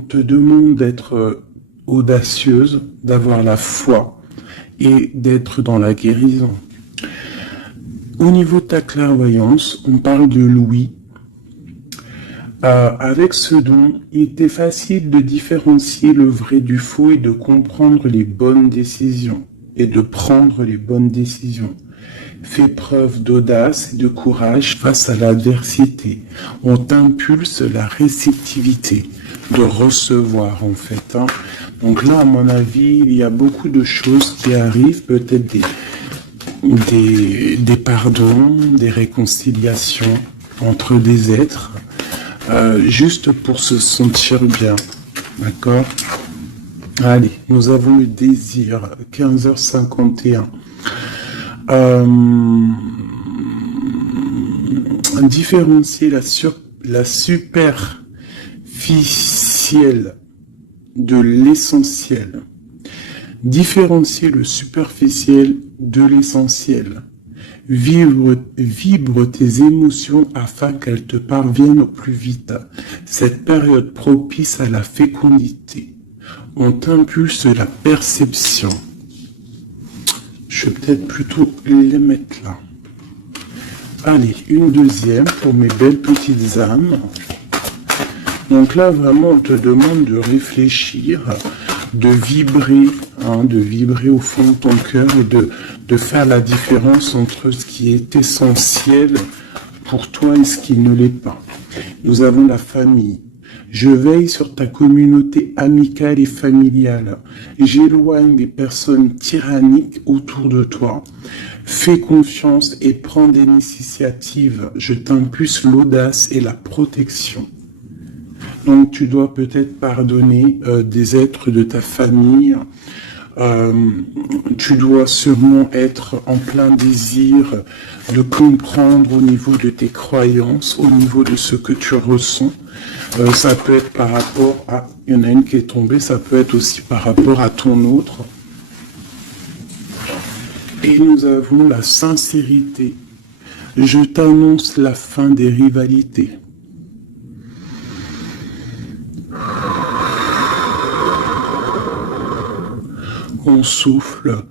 te demande d'être audacieuse, d'avoir la foi et d'être dans la guérison. Au niveau de ta clairvoyance, on parle de Louis. Avec ce don, il était facile de différencier le vrai du faux et de comprendre les bonnes décisions et de prendre les bonnes décisions. Fais preuve d'audace et de courage face à l'adversité. On t'impulse la réceptivité, de recevoir en fait. Donc là, à mon avis, il y a beaucoup de choses qui arrivent, peut-être des pardons, des réconciliations entre des êtres, juste pour se sentir bien, d'accord? Allez, nous avons le désir, 15h51. Différencier la superficielle de l'essentiel. Différencier le superficiel de l'essentiel. Vibre tes émotions afin qu'elles te parviennent au plus vite. Cette période propice à la fécondité. On t'impulse la perception. Je vais peut-être plutôt les mettre là. Allez, une deuxième pour mes belles petites âmes. Donc là, vraiment, on te demande de réfléchir, de vibrer au fond de ton cœur et de faire la différence entre ce qui est essentiel pour toi et ce qui ne l'est pas. Nous avons la famille. Je veille sur ta communauté amicale et familiale. J'éloigne les personnes tyranniques autour de toi. Fais confiance et prends des initiatives. Je t'impulse l'audace et la protection. Donc tu dois peut-être pardonner des êtres de ta famille. Tu dois sûrement être en plein désir de comprendre au niveau de tes croyances, au niveau de ce que tu ressens. Ça peut être par rapport à... Il y en a une qui est tombée, ça peut être aussi par rapport à ton autre. Et nous avons la sincérité. Je t'annonce la fin des rivalités. On souffle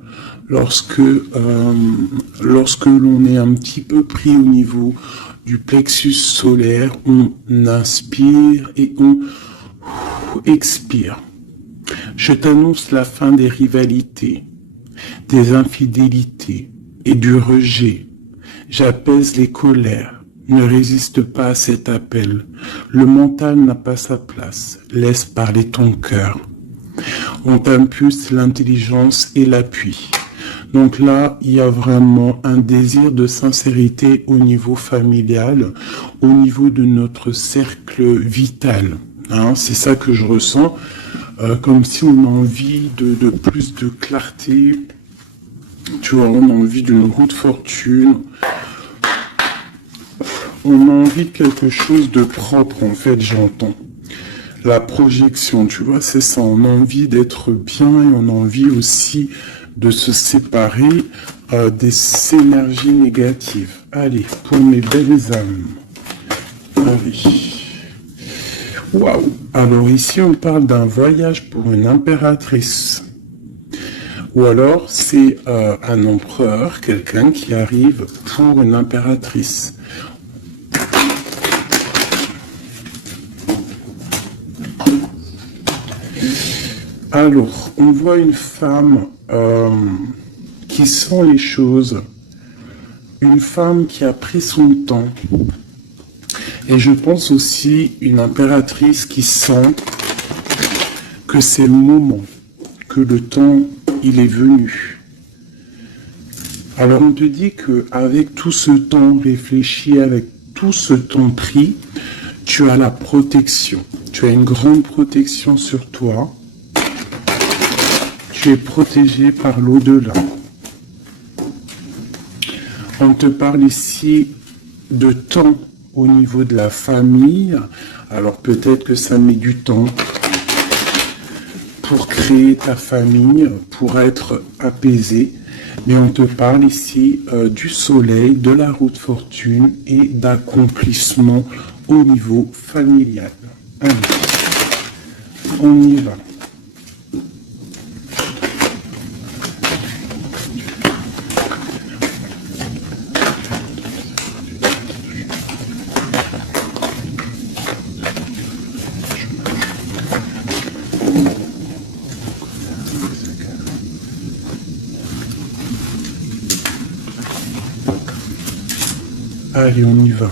lorsque l'on est un petit peu pris au niveau du plexus solaire, on inspire et on expire. Je t'annonce la fin des rivalités, des infidélités et du rejet. J'apaise les colères. Ne résiste pas à cet appel. Le mental n'a pas sa place. Laisse parler ton cœur. On t'impulse l'intelligence et l'appui. Donc là, il y a vraiment un désir de sincérité au niveau familial, au niveau de notre cercle vital. C'est ça que je ressens, comme si on a envie de plus de clarté, tu vois, on a envie d'une roue de fortune, on a envie de quelque chose de propre, en fait, j'entends. La projection, tu vois, c'est ça, on a envie d'être bien et on a envie aussi de se séparer des énergies négatives. Allez, pour mes belles âmes. Allez. Waouh. Alors ici, on parle d'un voyage pour une impératrice. Ou alors, c'est un empereur, quelqu'un qui arrive pour une impératrice. Alors, on voit une femme qui sent les choses, une femme qui a pris son temps, et je pense aussi une impératrice qui sent que c'est le moment, que le temps, il est venu. Alors on te dit qu'avec tout ce temps réfléchi, avec tout ce temps pris, tu as la protection, tu as une grande protection sur toi. Tu es protégé par l'au-delà. On te parle ici de temps au niveau de la famille. Alors peut-être que ça met du temps pour créer ta famille, pour être apaisé. Mais on te parle ici du soleil, de la roue de fortune et d'accomplissement au niveau familial. Allez. On y va. Allez, on y va.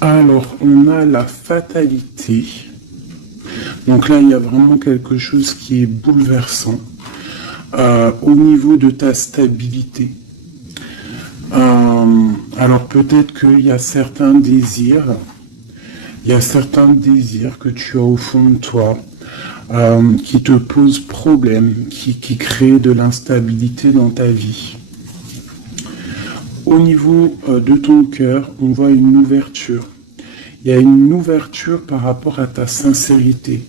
Alors, on a la fatalité. Donc là, il y a vraiment quelque chose qui est bouleversant au niveau de ta stabilité. Alors peut-être qu'il y a certains désirs, que tu as au fond de toi qui te posent problème, qui créent de l'instabilité dans ta vie. Au niveau de ton cœur, on voit une ouverture. Il y a une ouverture par rapport à ta sincérité.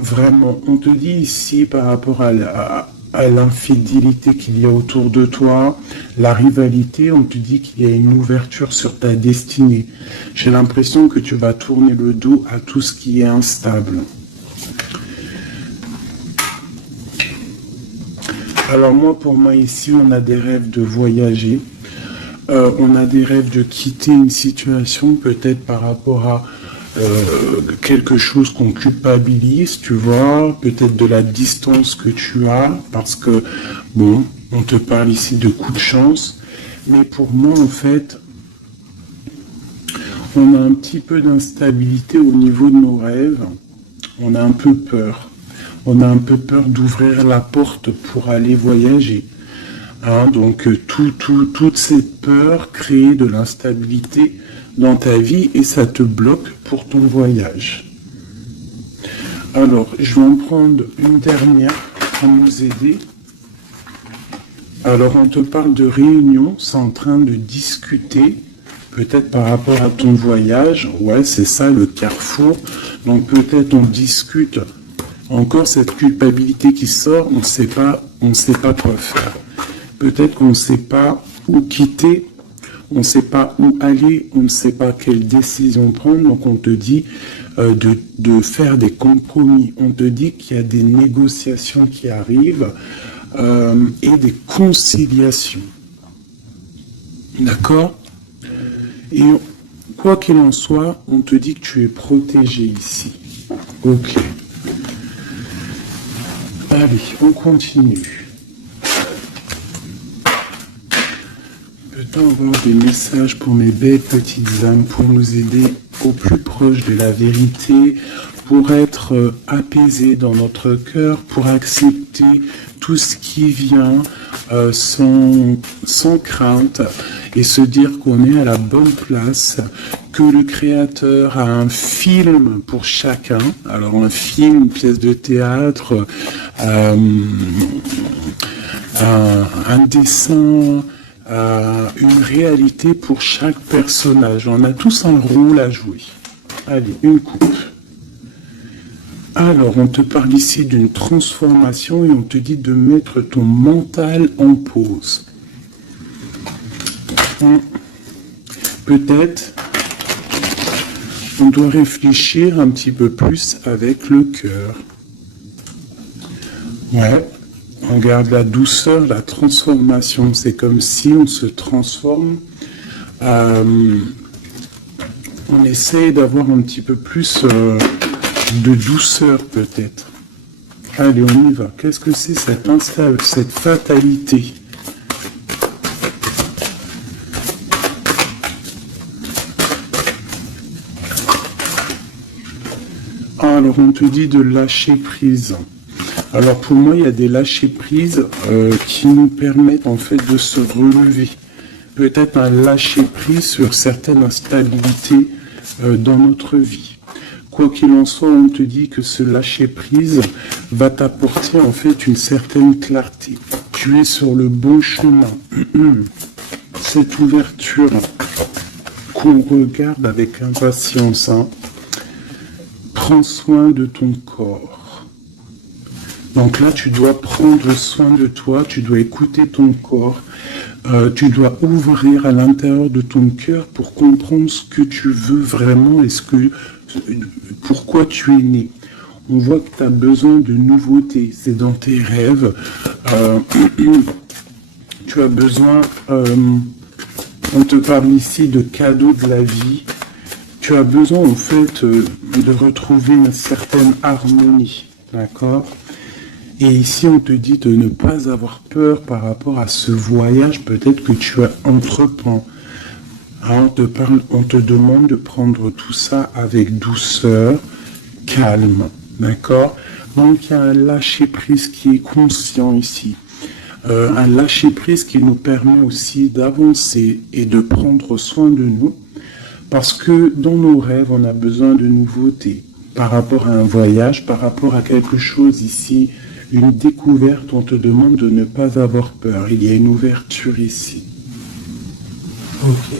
Vraiment, on te dit ici par rapport à l'infidélité qu'il y a autour de toi, la rivalité, on te dit qu'il y a une ouverture sur ta destinée. J'ai l'impression que tu vas tourner le dos à tout ce qui est instable. Alors moi, pour moi ici, on a des rêves de voyager. On a des rêves de quitter une situation, peut-être par rapport à quelque chose qu'on culpabilise, tu vois, peut-être de la distance que tu as, parce que, bon, on te parle ici de coup de chance, mais pour moi, en fait, on a un petit peu d'instabilité au niveau de nos rêves, on a un peu peur. On a un peu peur d'ouvrir la porte pour aller voyager. Donc toutes ces peurs créent de l'instabilité dans ta vie et ça te bloque pour ton voyage. Alors, je vais en prendre une dernière pour nous aider. Alors, on te parle de réunion, c'est en train de discuter, peut-être par rapport à ton voyage. Ouais, c'est ça, le carrefour. Donc, peut-être on discute. Encore cette culpabilité qui sort, on ne sait pas quoi faire. Peut-être qu'on ne sait pas où quitter, on ne sait pas où aller, on ne sait pas quelle décision prendre. Donc on te dit de faire des compromis. On te dit qu'il y a des négociations qui arrivent et des conciliations. D'accord ? Et quoi qu'il en soit, on te dit que tu es protégé ici. Ok. Allez, on continue. Peut-on avoir des messages pour mes belles petites âmes, pour nous aider au plus proche de la vérité, pour être apaisés dans notre cœur, pour accepter tout ce qui vient sans crainte et se dire qu'on est à la bonne place, que le Créateur a un film pour chacun. Alors un film, une pièce de théâtre, un dessin, une réalité pour chaque personnage. On a tous un rôle à jouer. Allez, une coupe. Alors, on te parle ici d'une transformation et on te dit de mettre ton mental en pause. Peut-être on doit réfléchir un petit peu plus avec le cœur. Ouais. On garde la douceur, la transformation. C'est comme si on se transforme. On essaie d'avoir un petit peu plus de douceur peut-être. Allez, on y va. Qu'est-ce que c'est cette fatalité ? Alors, on te dit de lâcher prise. Alors pour moi, il y a des lâcher-prises qui nous permettent en fait de se relever. Peut-être un lâcher-prise sur certaines instabilités dans notre vie. Quoi qu'il en soit, on te dit que ce lâcher-prise va t'apporter en fait une certaine clarté. Tu es sur le bon chemin. Cette ouverture qu'on regarde avec impatience. Prends soin de ton corps. Donc là, tu dois prendre soin de toi, tu dois écouter ton corps. tu dois ouvrir à l'intérieur de ton cœur pour comprendre ce que tu veux vraiment et pourquoi tu es né. On voit que tu as besoin de nouveautés, c'est dans tes rêves. Tu as besoin, on te parle ici de cadeaux de la vie. Tu as besoin en fait de retrouver une certaine harmonie, d'accord? Et ici on te dit de ne pas avoir peur par rapport à ce voyage peut-être que tu as entreprends. Hein, on te demande de prendre tout ça avec douceur, calme, d'accord? Donc il y a un lâcher-prise qui est conscient ici. Un lâcher-prise qui nous permet aussi d'avancer et de prendre soin de nous. Parce que dans nos rêves, on a besoin de nouveautés. Par rapport à un voyage, par rapport à quelque chose ici, une découverte, on te demande de ne pas avoir peur. Il y a une ouverture ici. Ok.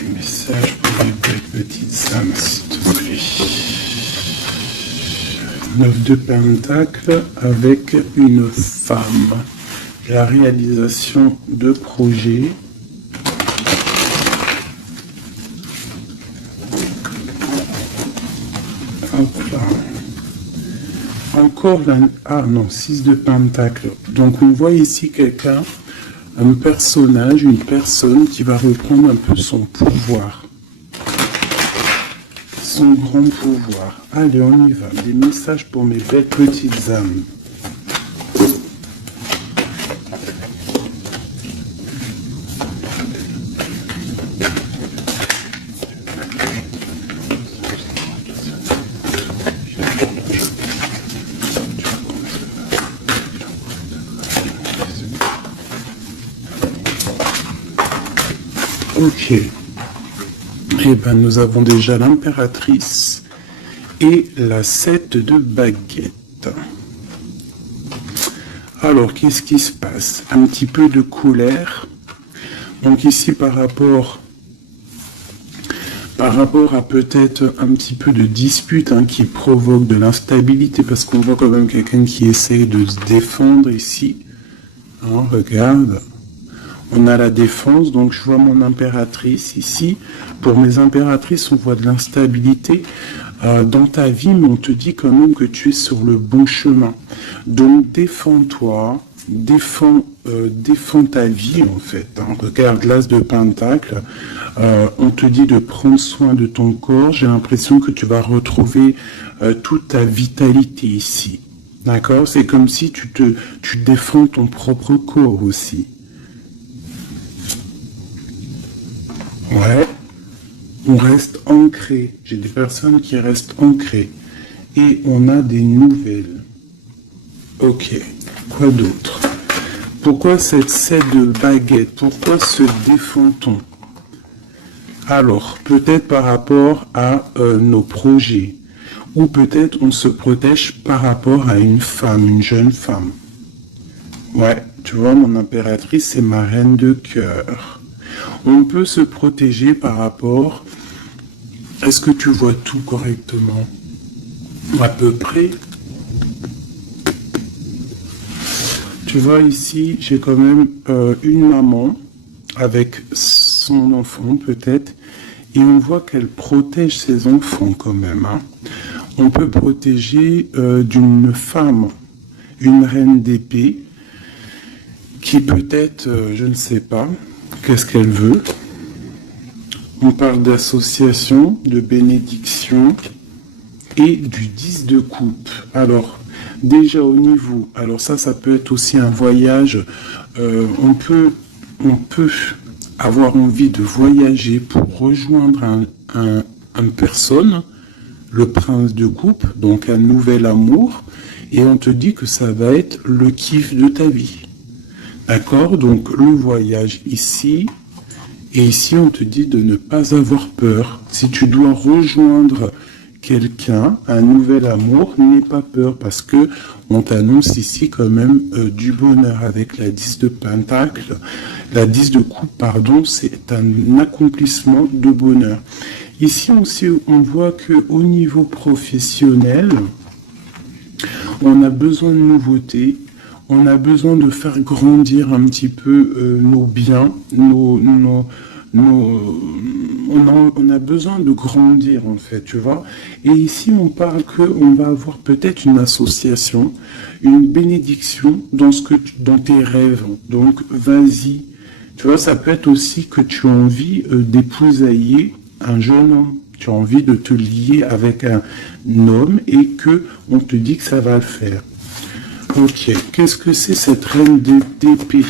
Des messages pour les petites âmes, s'il te plaît. 9 de Pentacle avec une femme. La réalisation de projets. Hop là. Encore la... Ah non, 6 de Pentacle. Donc on voit ici quelqu'un, un personnage, une personne qui va reprendre un peu son pouvoir. Son grand pouvoir. Allez, on y va. Des messages pour mes belles petites âmes. Ok. Eh bien, nous avons déjà l'impératrice et la 7 de baguette. Alors, qu'est-ce qui se passe? Un petit peu de colère. Donc ici, par rapport à peut-être un petit peu de dispute qui provoque de l'instabilité, parce qu'on voit quand même quelqu'un qui essaye de se défendre ici. Hein, regarde. On a la défense, donc je vois mon impératrice ici. Pour mes impératrices, on voit de l'instabilité dans ta vie, mais on te dit quand même que tu es sur le bon chemin. Donc défends-toi, défends ta vie en fait. Hein. Regarde l'as de Pentacle, on te dit de prendre soin de ton corps. J'ai l'impression que tu vas retrouver toute ta vitalité ici. D'accord? C'est comme si tu défends ton propre corps aussi. Ouais, on reste ancré. J'ai des personnes qui restent ancrées. Et on a des nouvelles. Ok, quoi d'autre? Pourquoi cette 7 de baguette? Pourquoi se défend-on? Alors, peut-être par rapport à nos projets. Ou peut-être on se protège par rapport à une femme, une jeune femme. Ouais, tu vois, mon impératrice, c'est ma reine de cœur. On peut se protéger par rapport... Est-ce que tu vois tout correctement? À peu près. Tu vois ici, j'ai quand même une maman avec son enfant peut-être. Et on voit qu'elle protège ses enfants quand même. Hein. On peut protéger d'une femme, une reine d'épée, qui peut-être, je ne sais pas, qu'est-ce qu'elle veut. On parle d'association, de bénédiction et du 10 de coupe. Alors, déjà au niveau, alors ça peut être aussi un voyage. On peut avoir envie de voyager pour rejoindre une personne, le prince de coupe, donc un nouvel amour, et on te dit que ça va être le kiff de ta vie. D'accord? Donc le voyage ici, et ici on te dit de ne pas avoir peur. Si tu dois rejoindre quelqu'un, un nouvel amour, n'aie pas peur parce que on t'annonce ici quand même du bonheur avec la 10 de Pentacle. La 10 de coupe, pardon, c'est un accomplissement de bonheur. Ici aussi, on voit que au niveau professionnel, on a besoin de nouveautés. On a besoin de faire grandir un petit peu nos biens, on a besoin de grandir en fait, tu vois. Et ici, on parle qu'on va avoir peut-être une association, une bénédiction dans tes rêves. Donc, vas-y. Tu vois, ça peut être aussi que tu as envie d'épousailler un jeune homme. Tu as envie de te lier avec un homme et que on te dit que ça va le faire. Ok, qu'est-ce que c'est cette reine d'épée?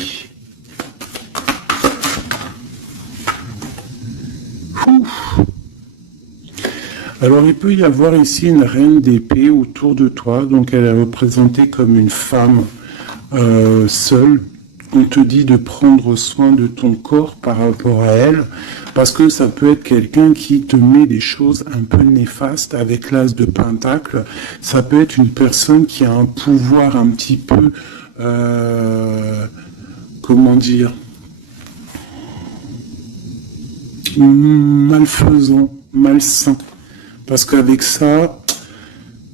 Alors, il peut y avoir ici une reine d'épée autour de toi, donc elle est représentée comme une femme seule. On te dit de prendre soin de ton corps par rapport à elle, parce que ça peut être quelqu'un qui te met des choses un peu néfastes avec l'as de Pentacle. Ça peut être une personne qui a un pouvoir un petit peu, comment dire, malfaisant, malsain. Parce qu'avec ça,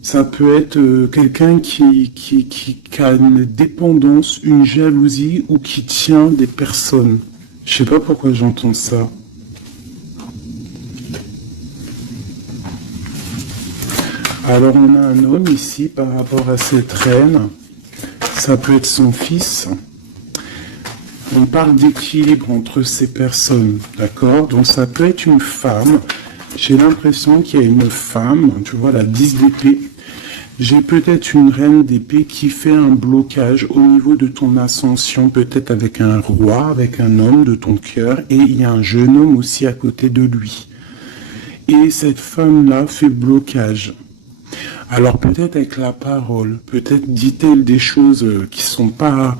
ça peut être quelqu'un qui a une dépendance, une jalousie ou qui tient des personnes. Je sais pas pourquoi j'entends ça. Alors on a un homme ici par rapport à cette reine. Ça peut être son fils. On parle d'équilibre entre ces personnes, d'accord? Donc ça peut être une femme. J'ai l'impression qu'il y a une femme, tu vois, la 10 d'épée. J'ai peut-être une reine d'épée qui fait un blocage au niveau de ton ascension, peut-être avec un roi, avec un homme de ton cœur, et il y a un jeune homme aussi à côté de lui. Et cette femme-là fait blocage. Alors peut-être avec la parole, peut-être dit-elle des choses qui sont pas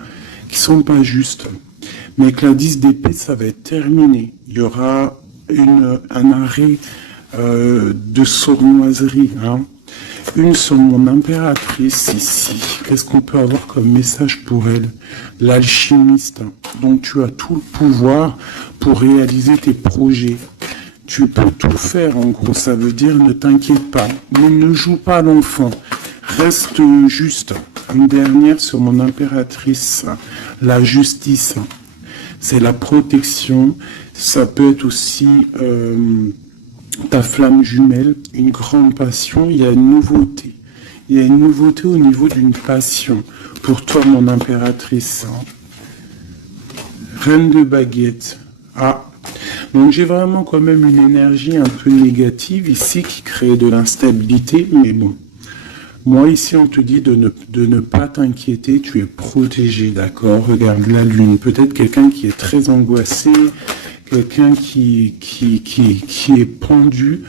justes. Mais avec la 10 d'épée, ça va être terminé. Il y aura un arrêt de sournoiserie. Hein. Une sur mon impératrice ici. Qu'est-ce qu'on peut avoir comme message pour elle? L'alchimiste. Donc tu as tout le pouvoir pour réaliser tes projets. Tu peux tout faire en gros. Ça veut dire ne t'inquiète pas. Mais ne joue pas l'enfant. Reste juste. Une dernière sur mon impératrice. La justice. C'est la protection. Ça peut être aussi ta flamme jumelle, une grande passion. Il y a une nouveauté. Il y a une nouveauté au niveau d'une passion. Pour toi, mon impératrice. Reine de baguette. Ah. Donc j'ai vraiment quand même une énergie un peu négative ici qui crée de l'instabilité. Mais bon. Moi, ici, on te dit de ne pas t'inquiéter, tu es protégé, d'accord? Regarde la lune. Peut-être quelqu'un qui est très angoissé, quelqu'un qui est pendu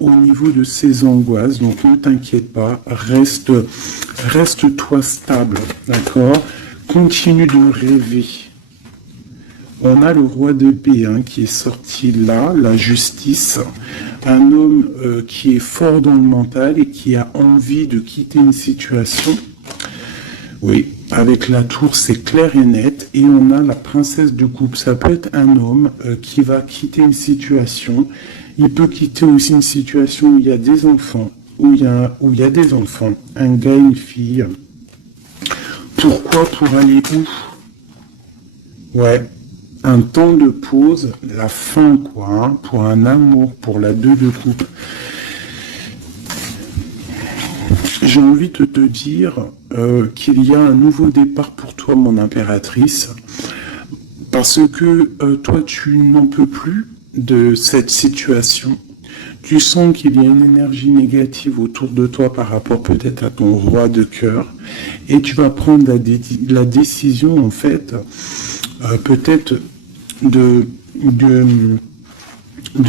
au niveau de ses angoisses. Donc, ne t'inquiète pas, reste-toi stable, d'accord? Continue de rêver. On a le roi d'épée qui est sorti là, la justice, un homme qui est fort dans le mental et qui a envie de quitter une situation. Oui, avec la tour, c'est clair et net. Et on a la princesse de coupe. Ça peut être un homme qui va quitter une situation. Il peut quitter aussi une situation où il y a des enfants, où il y a des enfants, un gars, une fille. Pourquoi? Pour aller où? Ouais. Un temps de pause, la fin quoi, pour un amour, pour la 2 de coupe. J'ai envie de te dire qu'il y a un nouveau départ pour toi, mon impératrice, parce que toi, tu n'en peux plus de cette situation. Tu sens qu'il y a une énergie négative autour de toi par rapport peut-être à ton roi de cœur, et tu vas prendre la décision en fait. Peut-être de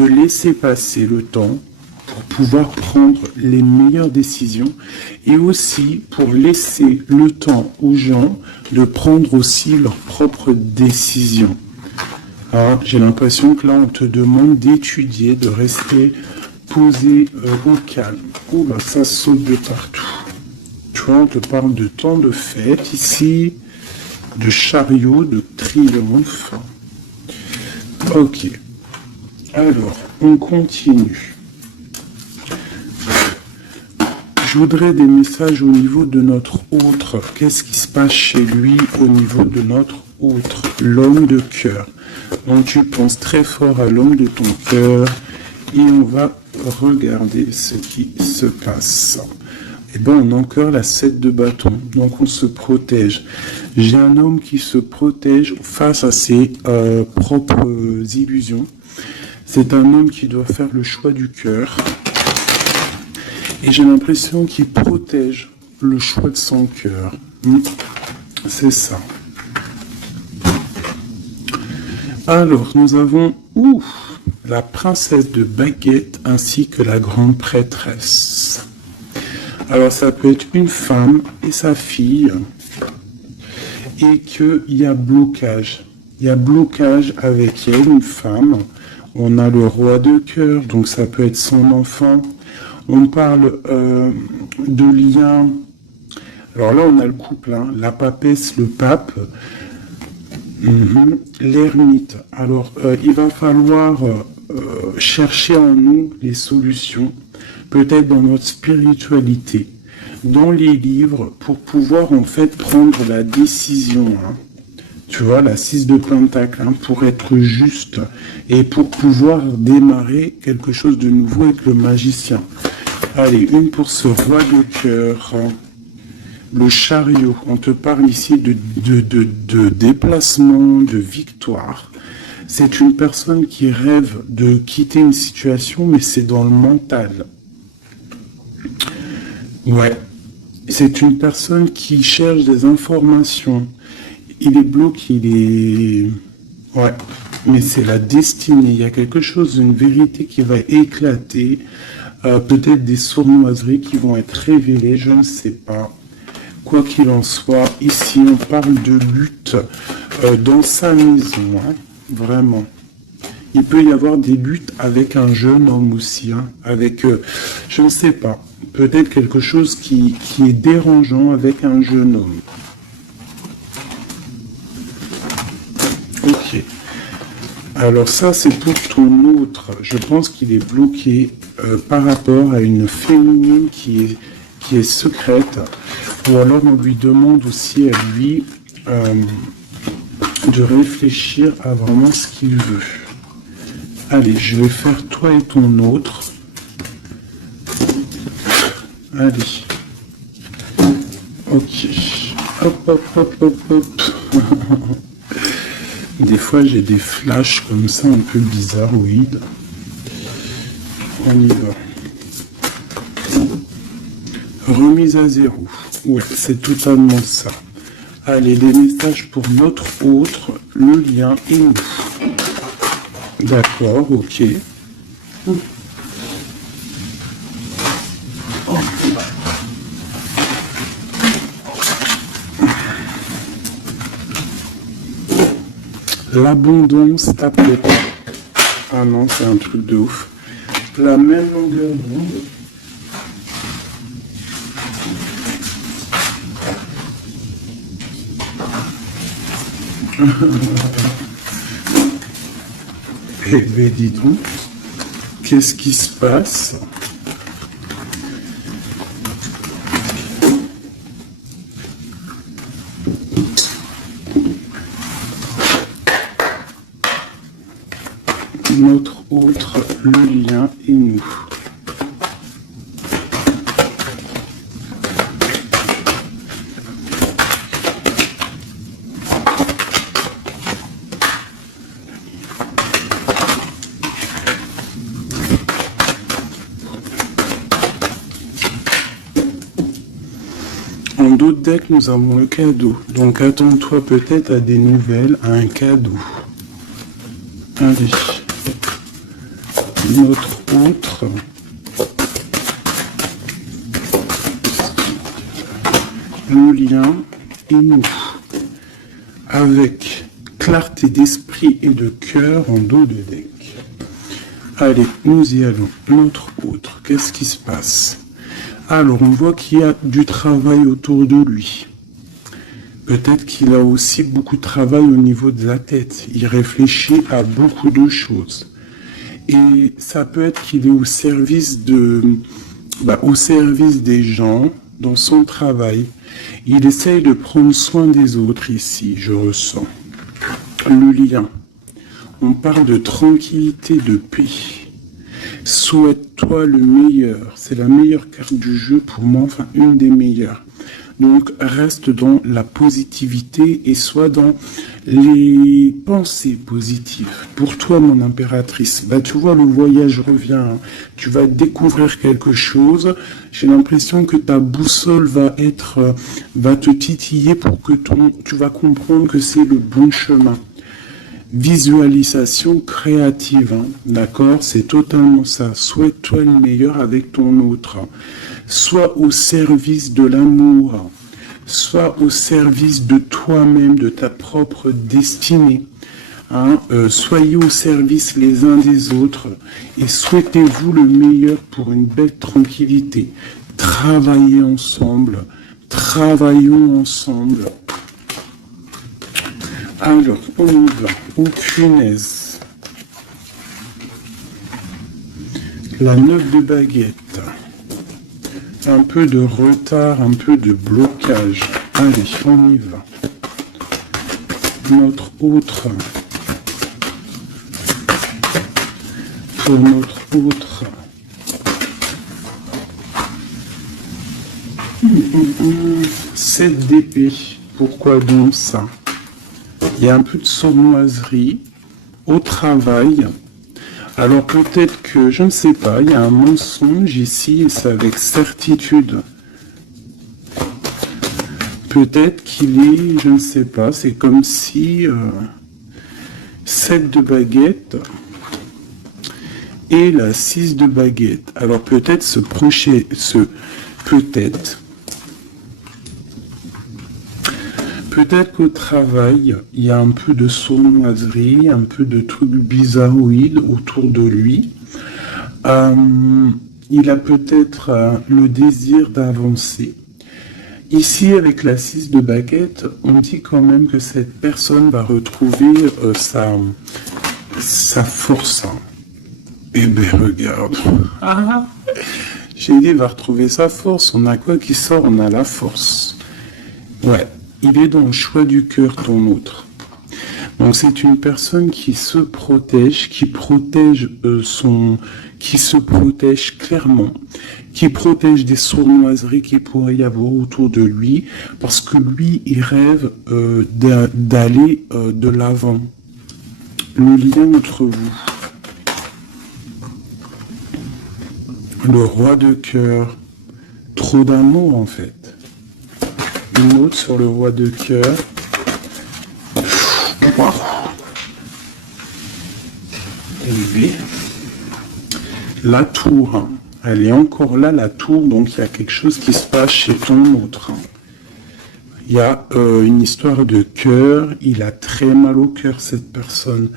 laisser passer le temps pour pouvoir prendre les meilleures décisions et aussi pour laisser le temps aux gens de prendre aussi leurs propres décisions. Alors, j'ai l'impression que là, on te demande d'étudier, de rester posé au calme. Oula, ça saute de partout. Tu vois, on te parle de temps de fête ici, de chariot, de triomphe. Ok. Alors, on continue. Je voudrais des messages au niveau de notre autre. Qu'est-ce qui se passe chez lui au niveau de notre autre? L'homme de cœur. Donc tu penses très fort à l'homme de ton cœur et on va regarder ce qui se passe. Eh bien, on a encore la 7 de bâton. Donc on se protège. J'ai un homme qui se protège face à ses propres illusions. C'est un homme qui doit faire le choix du cœur. Et j'ai l'impression qu'il protège le choix de son cœur. C'est ça. Alors, nous avons la princesse de baguette ainsi que la grande prêtresse. Alors, ça peut être une femme et sa fille et qu'il y a blocage. Il y a blocage avec elle, une femme. On a le roi de cœur, donc ça peut être son enfant. On parle de liens. Alors là, on a le couple, hein, la papesse, le pape, l'ermite. Alors, il va falloir chercher en nous les solutions, peut-être dans notre spiritualité, dans les livres, pour pouvoir en fait prendre la décision. Hein. Tu vois, la 6 de Pentacle, hein, pour être juste et pour pouvoir démarrer quelque chose de nouveau avec le magicien. Allez, une pour ce roi de cœur. Le chariot, on te parle ici de déplacement, de victoire. C'est une personne qui rêve de quitter une situation, mais c'est dans le mental. Ouais. C'est une personne qui cherche des informations. Il est bloqué, il est... Ouais. Mais c'est la destinée. Il y a quelque chose, une vérité qui va éclater. Peut-être des sournoiseries qui vont être révélées, je ne sais pas. Quoi qu'il en soit, ici on parle de lutte dans sa maison, hein, vraiment. Il peut y avoir des luttes avec un jeune homme aussi, hein, avec, je ne sais pas, peut-être quelque chose qui est dérangeant avec un jeune homme. Ok. Alors ça, c'est pour ton autre. Je pense qu'il est bloqué par rapport à une féminine qui est secrète. Ou alors on lui demande aussi à lui de réfléchir à vraiment ce qu'il veut. Allez, je vais faire toi et ton autre. Allez. Ok. Hop, hop, hop, hop, hop. Des fois, j'ai des flashs comme ça, un peu bizarroïdes. On y va. Remise à zéro. Ouais, c'est totalement ça. Allez, les messages pour notre autre, le lien et nous. D'accord, ok. L'abondance tapette. Ah non, c'est un truc de ouf. La même longueur d'onde. Eh bien, dis donc, qu'est-ce qui se passe? Notre autre, le lien et nous. En d'autres decks, nous avons le cadeau. Donc attends-toi peut-être à des nouvelles, à un cadeau. Allez. Notre autre. Le lien et nous. Avec clarté d'esprit et de cœur en dos de deck. Allez, nous y allons. Notre autre, qu'est-ce qui se passe? Alors, on voit qu'il y a du travail autour de lui. Peut-être qu'il a aussi beaucoup de travail au niveau de la tête. Il réfléchit à beaucoup de choses. Et ça peut être qu'il est au service des gens dans son travail. Il essaye de prendre soin des autres ici, je ressens. Le lien. On parle de tranquillité, de paix. Souhaite-toi le meilleur. C'est la meilleure carte du jeu pour moi, enfin une des meilleures. Donc reste dans la positivité et sois dans les pensées positives. Pour toi, mon impératrice, tu vois, le voyage revient. Hein. Tu vas découvrir quelque chose. J'ai l'impression que ta boussole va te titiller pour que tu vas comprendre que c'est le bon chemin. Visualisation créative, hein, d'accord? C'est totalement ça. Souhaite-toi le meilleur avec ton autre. Sois au service de l'amour. Sois au service de toi-même, de ta propre destinée. Hein? Soyez au service les uns des autres et souhaitez-vous le meilleur pour une belle tranquillité. Travaillez ensemble. Travaillons ensemble. Alors, on y va. Oh punaise. La 9 de baguette. Un peu de retard, un peu de blocage. Allez, on y va. Notre autre. Pour notre autre. 7 d'épée. Pourquoi donc ça? Il y a un peu de sournoiserie au travail. Alors peut-être que, je ne sais pas, il y a un mensonge ici et c'est avec certitude. Peut-être qu'il est, je ne sais pas, c'est comme si 7 de baguette et la 6 de baguette. Alors peut-être Peut-être qu'au travail, il y a un peu de sournoiserie, un peu de trucs bizarroïdes autour de lui. Il a peut-être le désir d'avancer. Ici, avec la 6 de baguette, on dit quand même que cette personne va retrouver sa force. Eh bien, regarde. J'ai dit, va retrouver sa force. On a quoi qui sort? On a la force. Ouais. Il est dans le choix du cœur, ton autre. Donc c'est une personne qui se protège, qui se protège clairement, qui protège des sournoiseries qu'il pourrait y avoir autour de lui, parce que lui, il rêve d'aller de l'avant. Le lien entre vous. Le roi de cœur. Trop d'amour en fait. Une autre sur le roi de cœur. Élevé. La tour. Elle est encore là, la tour. Donc il y a quelque chose qui se passe chez ton autre. Il y a une histoire de cœur. Il a très mal au cœur, cette personne.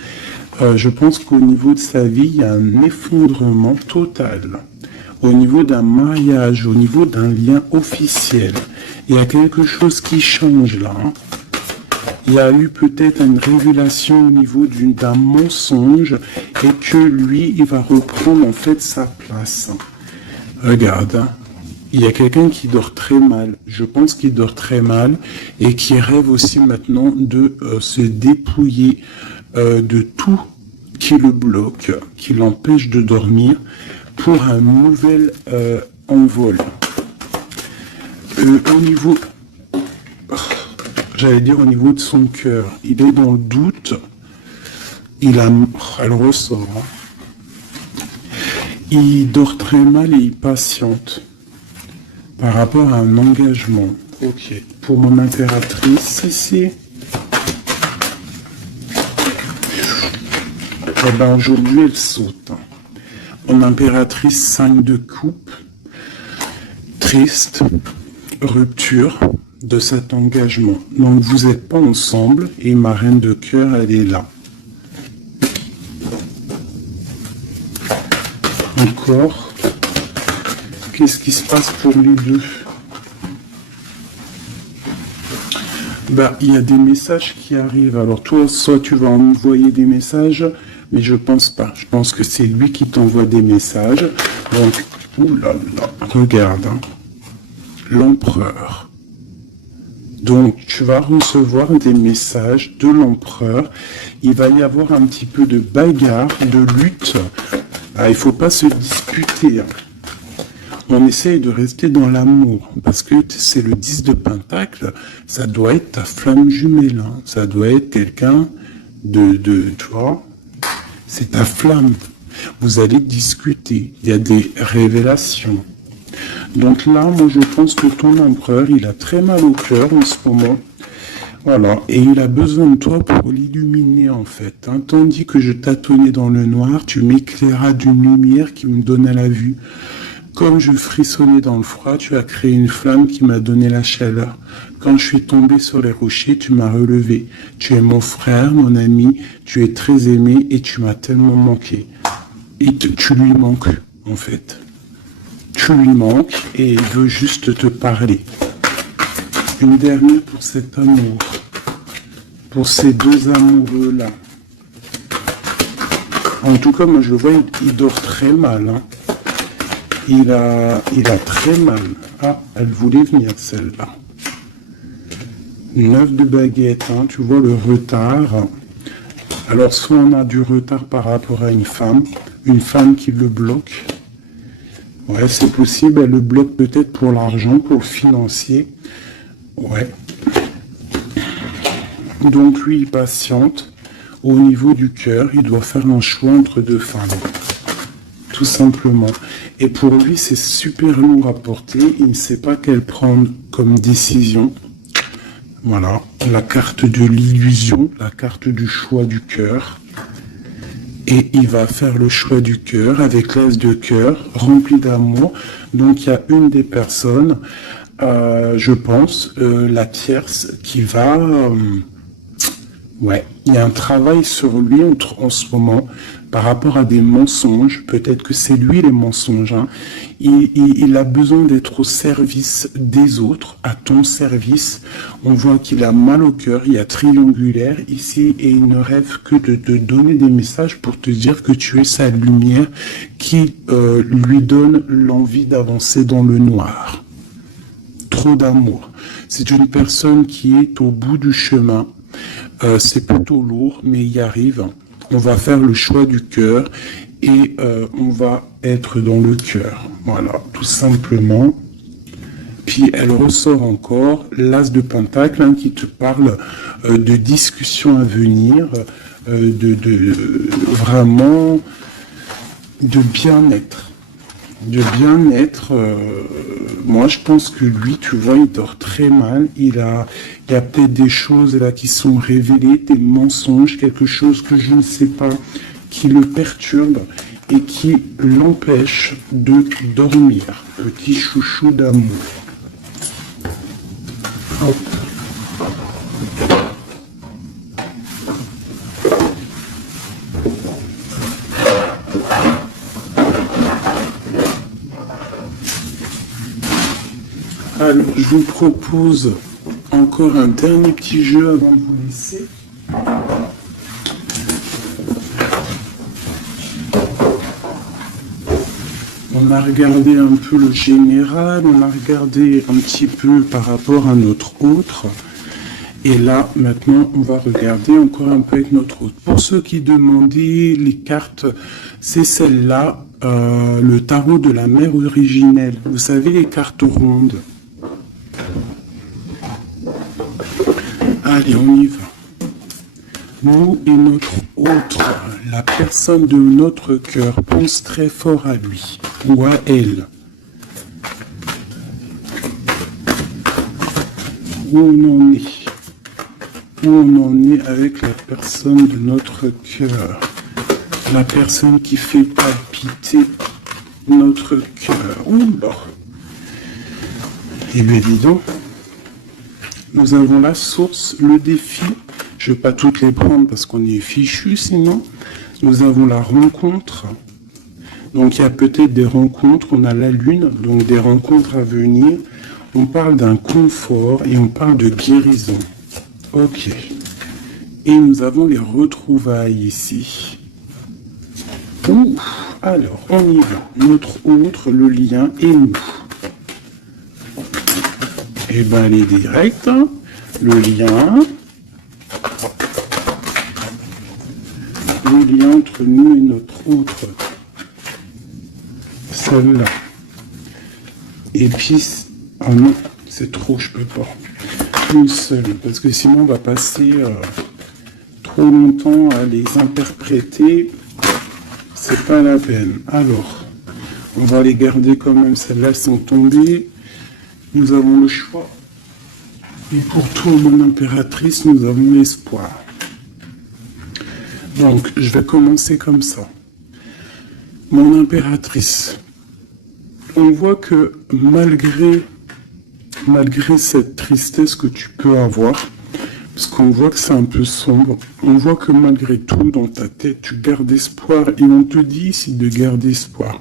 Je pense qu'au niveau de sa vie, il y a un effondrement total. Au niveau d'un mariage, au niveau d'un lien officiel. Il y a quelque chose qui change là. Hein. Il y a eu peut-être une révélation au niveau d'un mensonge et que lui, il va reprendre en fait sa place. Regarde, hein. Il y a quelqu'un qui dort très mal. Je pense qu'il dort très mal et qui rêve aussi maintenant de se dépouiller de tout qui le bloque, qui l'empêche de dormir pour un nouvel envol. Au niveau, au niveau de son cœur, il est dans le doute, elle ressort, hein. Il dort très mal et il patiente par rapport à un engagement. Ok, pour mon impératrice ici, aujourd'hui elle saute. Mon impératrice 5 de coupe, triste, rupture de cet engagement. Donc vous n'êtes pas ensemble et ma reine de cœur, elle est là. encore? Qu'est-ce qui se passe pour les deux? Bah, il y a des messages qui arrivent. Alors toi, soit tu vas envoyer des messages, mais je pense pas. Je pense que c'est lui qui t'envoie des messages. Donc, oulala, regarde, hein. L'empereur. Donc, tu vas recevoir des messages de l'empereur. Il va y avoir un petit peu de bagarre, de lutte. Ah, il faut pas se disputer, hein. On essaye de rester dans l'amour, parce que c'est le 10 de Pentacle, ça doit être ta flamme jumelle, hein. Ça doit être quelqu'un tu vois, c'est ta flamme. Vous allez discuter, il y a des révélations. Donc là, moi je pense que ton empereur, il a très mal au cœur en ce moment. Voilà, et il a besoin de toi pour l'illuminer en fait, hein. Tandis que je tâtonnais dans le noir, tu m'éclairas d'une lumière qui me donna la vue. Comme je frissonnais dans le froid, tu as créé une flamme qui m'a donné la chaleur. Quand je suis tombé sur les rochers, tu m'as relevé. Tu es mon frère, mon ami, tu es très aimé et tu m'as tellement manqué. Et tu lui manques, en fait. Tu lui manques et il veut juste te parler. Une dernière pour cet amour. Pour ces deux amoureux-là. En tout cas, moi je le vois, il dort très mal, hein. Il a très mal. Ah, elle voulait venir celle-là. 9 de baguette, hein, tu vois le retard. Alors soit on a du retard par rapport à une femme qui le bloque. Ouais, c'est possible, elle le bloque peut-être pour l'argent, pour le financier. Ouais. Donc lui, il patiente. Au niveau du cœur, il doit faire un choix entre deux femmes. Tout simplement. Et pour lui, c'est super lourd à porter. Il ne sait pas quelle prendre comme décision. Voilà. La carte de l'illusion, la carte du choix du cœur. Et il va faire le choix du cœur avec l'as de cœur, rempli d'amour. Donc il y a une des personnes, je pense, la tierce, qui va... ouais, il y a un travail sur lui en ce moment par rapport à des mensonges. Peut-être que c'est lui les mensonges, hein. Il a besoin d'être au service des autres, à ton service. On voit qu'il a mal au cœur, il y a triangulaire ici et il ne rêve que de te donner des messages pour te dire que tu es sa lumière qui lui donne l'envie d'avancer dans le noir. Trop d'amour. C'est une personne qui est au bout du chemin. C'est plutôt lourd, mais il y arrive. On va faire le choix du cœur et on va être dans le cœur. Voilà, tout simplement. Puis elle ressort encore l'as de Pentacle, hein, qui te parle de discussions à venir, vraiment de bien-être. De bien-être, moi je pense que lui, tu vois, il dort très mal. Il y a peut-être des choses là qui sont révélées, des mensonges, quelque chose que je ne sais pas, qui le perturbe et qui l'empêche de dormir. Petit chouchou d'amour. Hop. Alors, je vous propose encore un dernier petit jeu avant de vous laisser. On a regardé un peu le général, on a regardé un petit peu par rapport à notre autre. Et là, maintenant, on va regarder encore un peu avec notre autre. Pour ceux qui demandaient les cartes, c'est celle-là, le tarot de la mère originelle. Vous savez, les cartes rondes. Allez, on y va. Nous et notre autre, la personne de notre cœur, pense très fort à lui ou à elle. Où on en est? Où on en est avec la personne de notre cœur? La personne qui fait palpiter notre cœur. Oula! Eh bien, dis donc. Nous avons la source, le défi. Je ne vais pas toutes les prendre parce qu'on est fichu sinon. Nous avons la rencontre. Donc il y a peut-être des rencontres, on a la lune, donc des rencontres à venir. On parle d'un confort et on parle de guérison. Ok. Et nous avons les retrouvailles ici. Ouh. Alors, on y va. Notre autre, le lien et nous. Eh bien, elle est directe. Le lien. Le lien entre nous et notre autre. Celle-là. Et puis, ah non, c'est trop, je peux pas. Une seule, parce que sinon on va passer trop longtemps à les interpréter. C'est pas la peine. Alors, on va les garder quand même. Celles-là sont tombées. Nous avons le choix. Et pour toi, mon impératrice, nous avons l'espoir. Donc, je vais commencer comme ça. Mon impératrice. On voit que malgré cette tristesse que tu peux avoir, parce qu'on voit que c'est un peu sombre, on voit que malgré tout, dans ta tête, tu gardes espoir, et on te dit ici de garder espoir.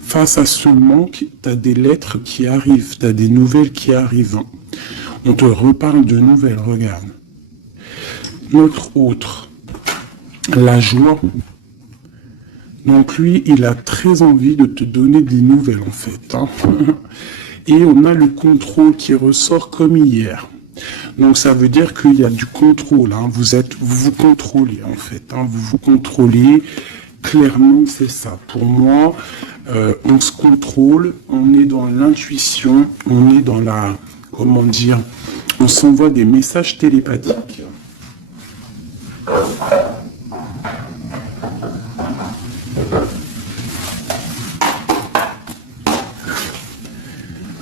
Face à ce manque, tu as des lettres qui arrivent, tu as des nouvelles qui arrivent. On te reparle de nouvelles, regarde. Notre autre, la joie. Donc lui, il a très envie de te donner des nouvelles, en fait. Et on a le contrôle qui ressort comme hier. Donc ça veut dire qu'il y a du contrôle. Vous vous contrôlez, en fait. Vous vous contrôlez. Clairement, c'est ça. Pour moi, on se contrôle, on est dans l'intuition, on est dans la... Comment dire? On s'envoie des messages télépathiques.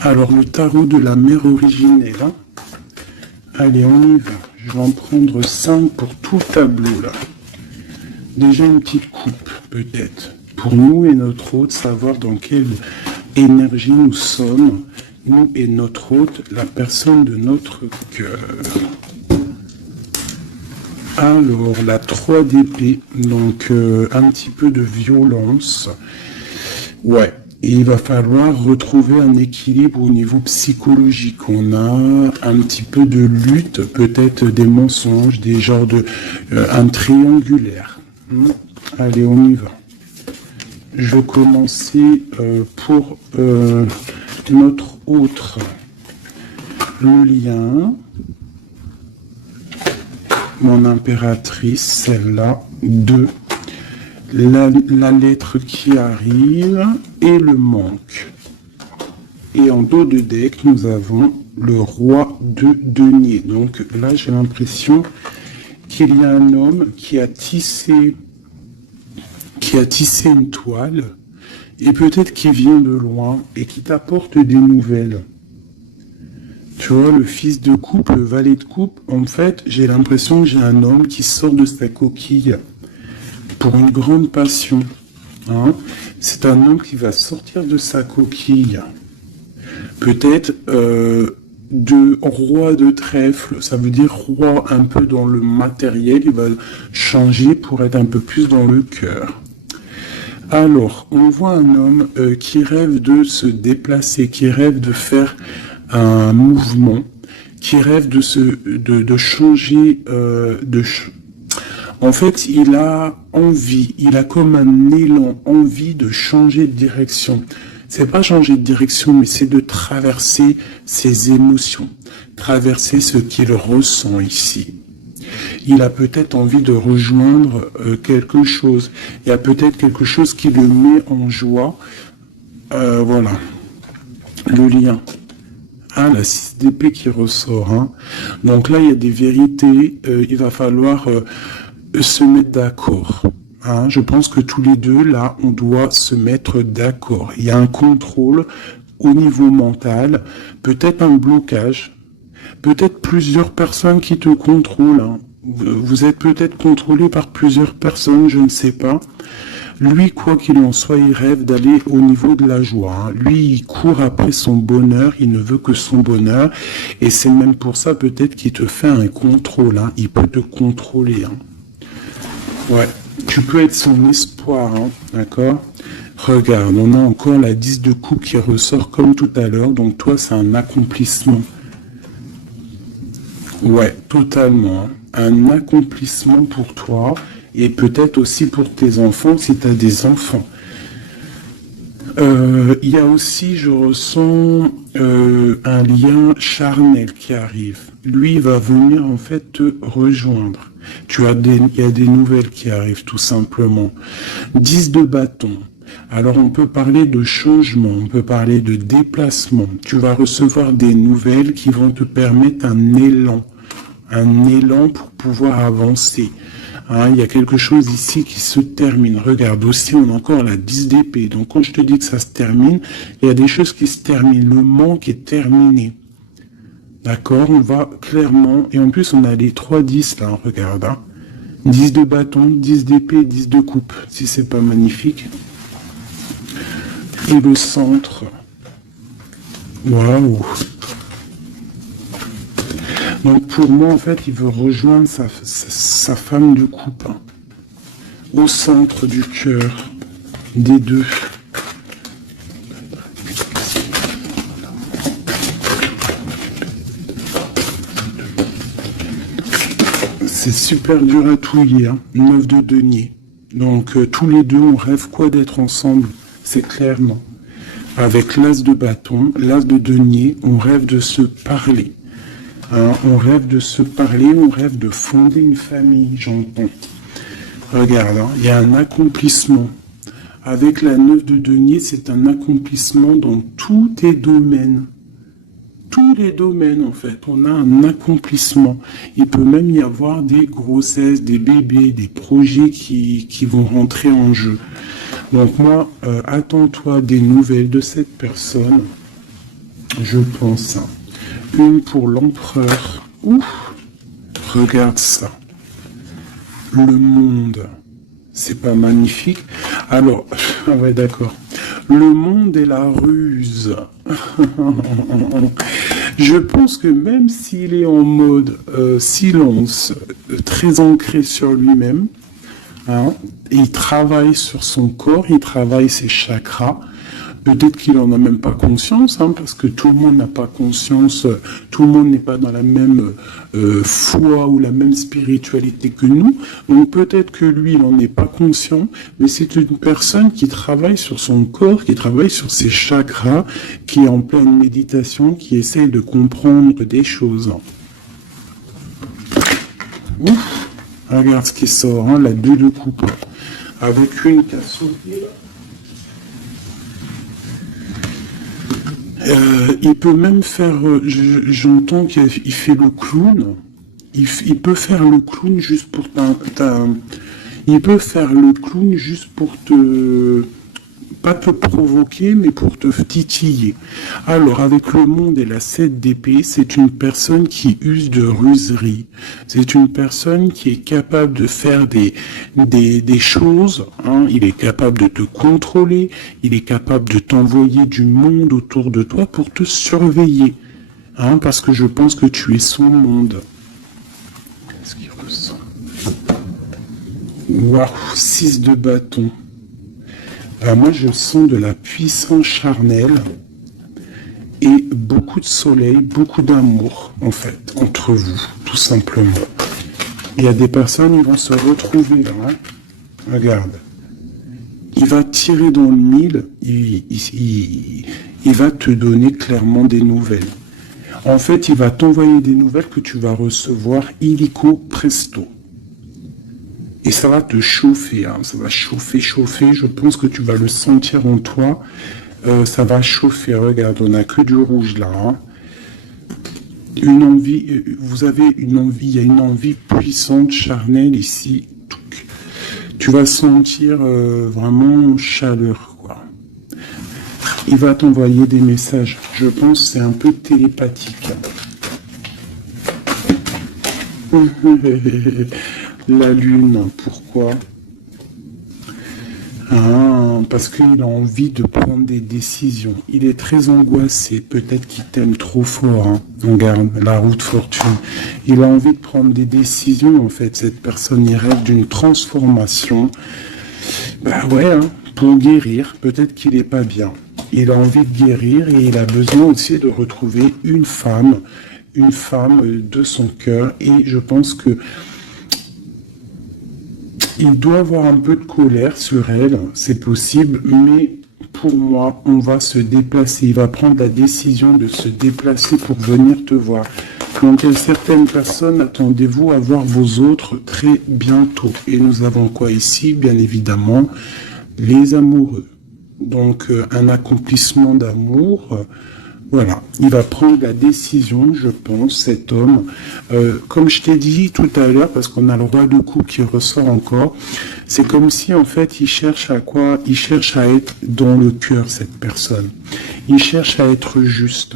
Alors, le tarot de la mère originelle. Allez, on y va. Je vais en prendre 5 pour tout tableau, là. Déjà une petite coupe, peut-être. Pour nous et notre hôte, savoir dans quelle énergie nous sommes. Nous et notre hôte, la personne de notre cœur. Alors, la 3 d'épée. Donc, un petit peu de violence. Ouais. Et il va falloir retrouver un équilibre au niveau psychologique. On a un petit peu de lutte, peut-être des mensonges, des genres de... un triangulaire. Allez, on y va. Je vais commencer pour notre autre. Le lien. Mon impératrice, celle-là. 2. La lettre qui arrive et le manque. Et en dos de deck, nous avons le roi de denier. Donc là, j'ai l'impression qu'il y a un homme qui a tissé une toile et peut-être qui vient de loin et qui t'apporte des nouvelles. Tu vois, le fils de coupe, le valet de coupe, en fait, j'ai l'impression que j'ai un homme qui sort de sa coquille pour une grande passion. C'est un homme qui va sortir de sa coquille. Peut-être de roi de trèfle, ça veut dire roi un peu dans le matériel, il va changer pour être un peu plus dans le cœur. Alors, on voit un homme qui rêve de se déplacer, qui rêve de faire un mouvement, qui rêve de changer En fait, il a envie, il a comme un élan, envie de changer de direction. C'est pas changer de direction, mais c'est de traverser ses émotions, traverser ce qu'il ressent ici. Il a peut-être envie de rejoindre quelque chose. Il y a peut-être quelque chose qui le met en joie. Voilà. Le lien. La 6 d'épée qui ressort. Donc là, il y a des vérités. Il va falloir se mettre d'accord. Je pense que tous les deux, là, on doit se mettre d'accord. Il y a un contrôle au niveau mental, peut-être un blocage, peut-être plusieurs personnes qui te contrôlent. Vous êtes peut-être contrôlé par plusieurs personnes, je ne sais pas. Lui, quoi qu'il en soit, il rêve d'aller au niveau de la joie. Lui, il court après son bonheur, il ne veut que son bonheur. Et c'est même pour ça peut-être qu'il te fait un contrôle. Il peut te contrôler. Ouais. Tu peux être son espoir, d'accord? Regarde, on a encore la 10 de coupe qui ressort comme tout à l'heure. Donc toi, c'est un accomplissement. Ouais, totalement. Un accomplissement pour toi et peut-être aussi pour tes enfants si tu as des enfants. Il y a aussi, je ressens un lien charnel qui arrive. Lui, il va venir en fait te rejoindre. Il y a des nouvelles qui arrivent tout simplement. 10 de bâton. Alors on peut parler de changement, on peut parler de déplacement. Tu vas recevoir des nouvelles qui vont te permettre un élan pour pouvoir avancer. Hein, il y a quelque chose ici qui se termine. Regarde aussi, on a encore la 10 d'épée. Donc quand je te dis que ça se termine, il y a des choses qui se terminent. Le manque est terminé. D'accord, on va clairement, et en plus on a les 3 10 là, regarde. Hein. 10 de bâton, 10 d'épée, 10 de coupe, si c'est pas magnifique. Et le centre. Waouh. Donc pour moi, en fait, il veut rejoindre sa femme de coupe. Hein, au centre du cœur des deux. C'est super dur à touiller, hein. 9 de denier. Donc tous les deux, on rêve quoi d'être ensemble, c'est clairement. Avec l'as de bâton, l'as de denier, on rêve de se parler. Hein, on rêve de se parler, on rêve de fonder une famille, j'entends. Regarde, hein, il y a un accomplissement. Avec la 9 de denier, c'est un accomplissement dans tous tes domaines. Tous les domaines, en fait, on a un accomplissement. Il peut même y avoir des grossesses, des bébés, des projets qui vont rentrer en jeu. Donc moi, attends-toi des nouvelles de cette personne, je pense. Une pour l'empereur. Ouf, regarde ça. Le monde, c'est pas magnifique? Alors, ouais, d'accord. Le monde est la ruse. Je pense que même s'il est en mode silence, très ancré sur lui-même, hein, il travaille sur son corps, il travaille ses chakras. Peut-être qu'il en a même pas conscience, hein, parce que tout le monde n'a pas conscience, tout le monde n'est pas dans la même foi ou la même spiritualité que nous. Donc peut-être que lui, il n'en est pas conscient, mais c'est une personne qui travaille sur son corps, qui travaille sur ses chakras, qui est en pleine méditation, qui essaye de comprendre des choses. Ouf, regarde ce qui sort, hein, la 2 de coupe, avec une qui a sauté. Il peut même faire, j'entends qu'il fait le clown. Il peut faire le clown juste pour il peut faire le clown juste pour pas te provoquer, mais pour te titiller. Alors, avec le monde et la 7 d'épée, c'est une personne qui use de ruserie. C'est une personne qui est capable de faire des choses. Hein. Il est capable de te contrôler. Il est capable de t'envoyer du monde autour de toi pour te surveiller. Hein, parce que je pense que tu es son monde. Qu'est-ce qu'il ressent? Waouh, 6 de bâton. Moi, je sens de la puissance charnelle et beaucoup de soleil, beaucoup d'amour, en fait, entre vous, tout simplement. Il y a des personnes, ils vont se retrouver là. Hein. Regarde. Il va tirer dans le mille, il va te donner clairement des nouvelles. En fait, il va t'envoyer des nouvelles que tu vas recevoir illico presto. Et ça va te chauffer, hein. Ça va chauffer. Je pense que tu vas le sentir en toi. Ça va chauffer. Regarde, on n'a que du rouge là. Hein. Une envie, vous avez une envie, il y a une envie puissante, charnelle ici. Tu vas sentir vraiment chaleur, quoi. Il va t'envoyer des messages. Je pense que c'est un peu télépathique. La lune, pourquoi? Parce qu'il a envie de prendre des décisions. Il est très angoissé, peut-être qu'il t'aime trop fort. Hein. Regarde, la roue de fortune. Il a envie de prendre des décisions, en fait. Cette personne, il rêve d'une transformation. Bah ouais, hein. pour guérir. Peut-être qu'il n'est pas bien. Il a envie de guérir et il a besoin aussi de retrouver une femme de son cœur. Et je pense que il doit avoir un peu de colère sur elle, c'est possible, mais pour moi, on va se déplacer. Il va prendre la décision de se déplacer pour venir te voir. Donc, il y a certaines personnes, attendez-vous à voir vos autres très bientôt. Et nous avons quoi ici? Bien évidemment, les amoureux. Donc, un accomplissement d'amour. Voilà, il va prendre la décision, je pense, cet homme. Comme je t'ai dit tout à l'heure, parce qu'on a le roi de coupe qui ressort encore, c'est comme si, en fait, il cherche à quoi? Il cherche à être dans le cœur, cette personne. Il cherche à être juste.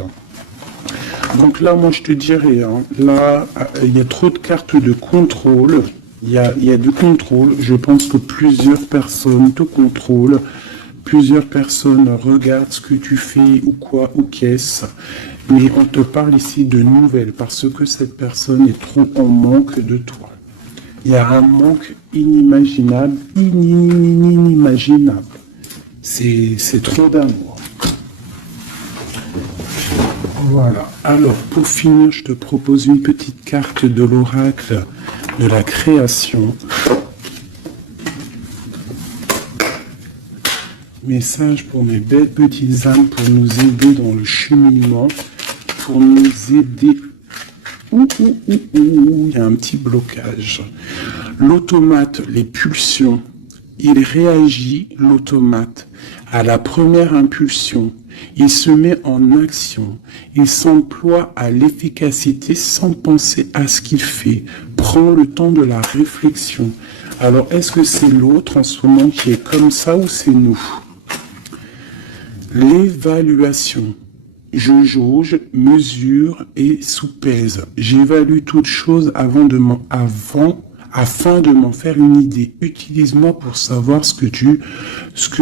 Donc là, moi, je te dirais, hein, là, il y a trop de cartes de contrôle. Il y a du contrôle. Je pense que plusieurs personnes te contrôlent. Plusieurs personnes regardent ce que tu fais ou quoi ou qu'est-ce. Mais on te parle ici de nouvelles parce que cette personne est trop en manque de toi. Il y a un manque inimaginable, inimaginable. C'est trop d'amour. Voilà. Alors, pour finir, je te propose une petite carte de l'oracle de la création. Message pour mes belles petites âmes pour nous aider dans le cheminement, pour nous aider. Il y a un petit blocage. L'automate, les pulsions, il réagit, l'automate, à la première impulsion. Il se met en action. Il s'emploie à l'efficacité sans penser à ce qu'il fait. Prend le temps de la réflexion. Alors, est-ce que c'est l'autre en ce moment qui est comme ça ou c'est nous? L'évaluation. Je jauge, mesure et soupèse. J'évalue toute chose afin de m'en faire une idée. Utilise-moi pour savoir ce que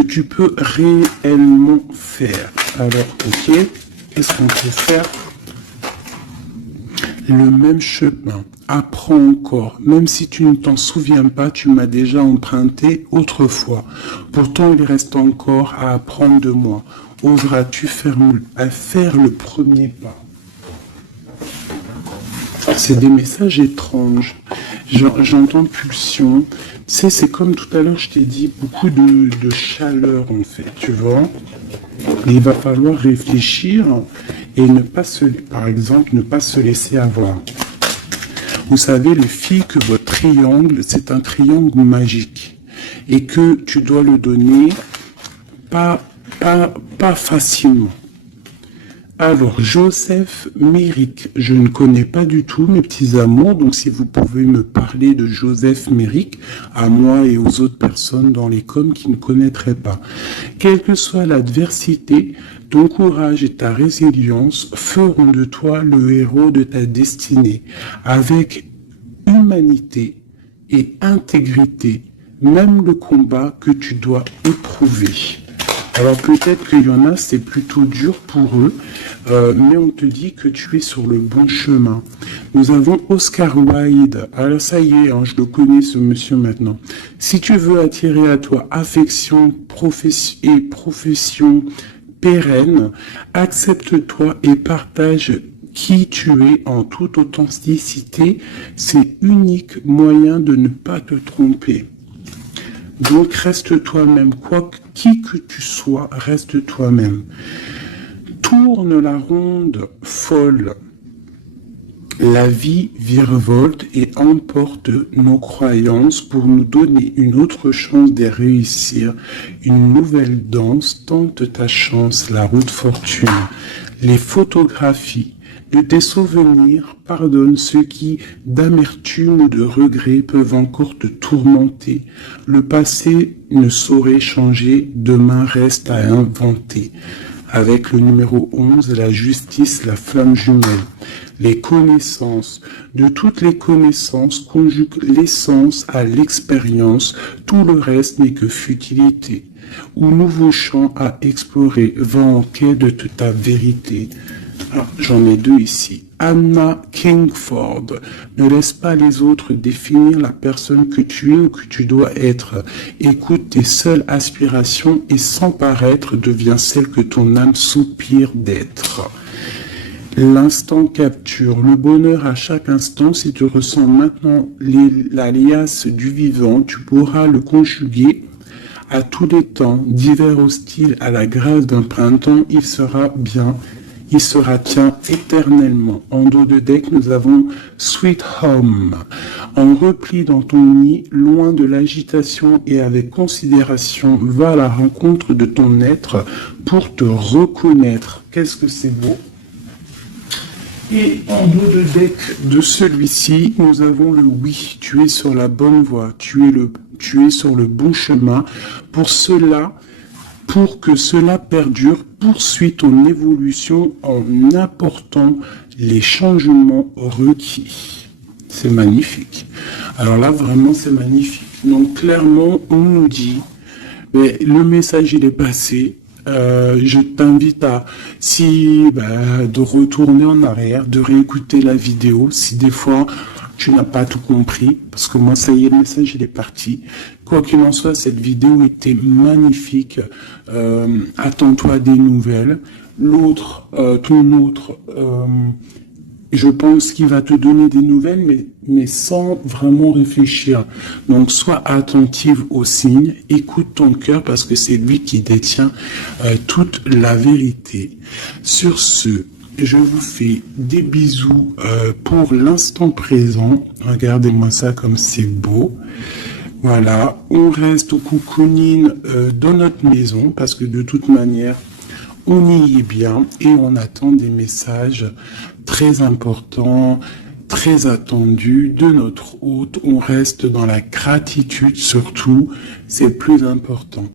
tu peux réellement faire. Alors, ok, qu'est-ce qu'on peut faire? Le même chemin. Apprends encore. Même si tu ne t'en souviens pas, tu m'as déjà emprunté autrefois. Pourtant, il reste encore à apprendre de moi. Oseras-tu faire le premier pas? C'est des messages étranges. J'entends pulsion. Tu sais, c'est comme tout à l'heure, je t'ai dit, beaucoup de chaleur, en fait, tu vois. Et il va falloir réfléchir et par exemple, ne pas se laisser avoir. Vous savez, les filles, que votre triangle, c'est un triangle magique. Et que tu dois le donner pas facilement. Alors, Joseph Méric, je ne connais pas du tout mes petits amours, donc si vous pouvez me parler de Joseph Méric, à moi et aux autres personnes dans les coms qui ne connaîtraient pas. Quelle que soit l'adversité, ton courage et ta résilience feront de toi le héros de ta destinée, avec humanité et intégrité, même le combat que tu dois éprouver. Alors peut-être qu'il y en a, c'est plutôt dur pour eux, mais on te dit que tu es sur le bon chemin. Nous avons Oscar Wilde. Alors ça y est, hein, je le connais ce monsieur maintenant. Si tu veux attirer à toi affection et profession pérenne, accepte-toi et partage qui tu es en toute authenticité. C'est l'unique moyen de ne pas te tromper. Donc reste toi-même, qui que tu sois, reste toi-même. Tourne la ronde folle. La vie virevolte et emporte nos croyances pour nous donner une autre chance de réussir. Une nouvelle danse, tente ta chance, la route fortune. Les photographies de tes souvenirs pardonne ceux qui, d'amertume ou de regret, peuvent encore te tourmenter. Le passé ne saurait changer, demain reste à inventer. Avec le numéro 11, la justice, la flamme jumelle. Les connaissances, de toutes les connaissances, conjugue l'essence à l'expérience, tout le reste n'est que futilité. Ou nouveau champ à explorer, va en quête de ta vérité. Alors, j'en ai deux ici. Anna Kingford. Ne laisse pas les autres définir la personne que tu es ou que tu dois être. Écoute tes seules aspirations et sans paraître deviens celle que ton âme soupire d'être. L'instant capture le bonheur à chaque instant. Si tu ressens maintenant la liasse du vivant, tu pourras le conjuguer à tous les temps, d'hiver hostile à la grâce d'un printemps. Il sera bien, il sera tien éternellement. En dos de deck, nous avons Sweet Home. En repli dans ton nid, loin de l'agitation et avec considération, va à la rencontre de ton être pour te reconnaître. Qu'est-ce que c'est beau! Et en dos de deck de celui-ci, nous avons le oui. Tu es sur la bonne voie. Tu es sur le bon chemin. Pour que cela perdure, poursuis ton évolution en apportant les changements requis. C'est magnifique. Alors là, vraiment, c'est magnifique. Donc, clairement, on nous dit, mais le message, il est passé. Je t'invite de retourner en arrière, de réécouter la vidéo, si des fois tu n'as pas tout compris, parce que moi, ça y est, le message, il est parti. Quoi qu'il en soit, cette vidéo était magnifique. Attends-toi à des nouvelles. Je pense qu'il va te donner des nouvelles, mais sans vraiment réfléchir. Donc, sois attentive aux signes, écoute ton cœur, parce que c'est lui qui détient toute la vérité. Sur ce, je vous fais des bisous pour l'instant présent. Regardez-moi ça comme c'est beau. Voilà, on reste au cocooning dans notre maison, parce que de toute manière, on y est bien et on attend des messages très importants, très attendus de notre hôte. On reste dans la gratitude surtout, c'est le plus important.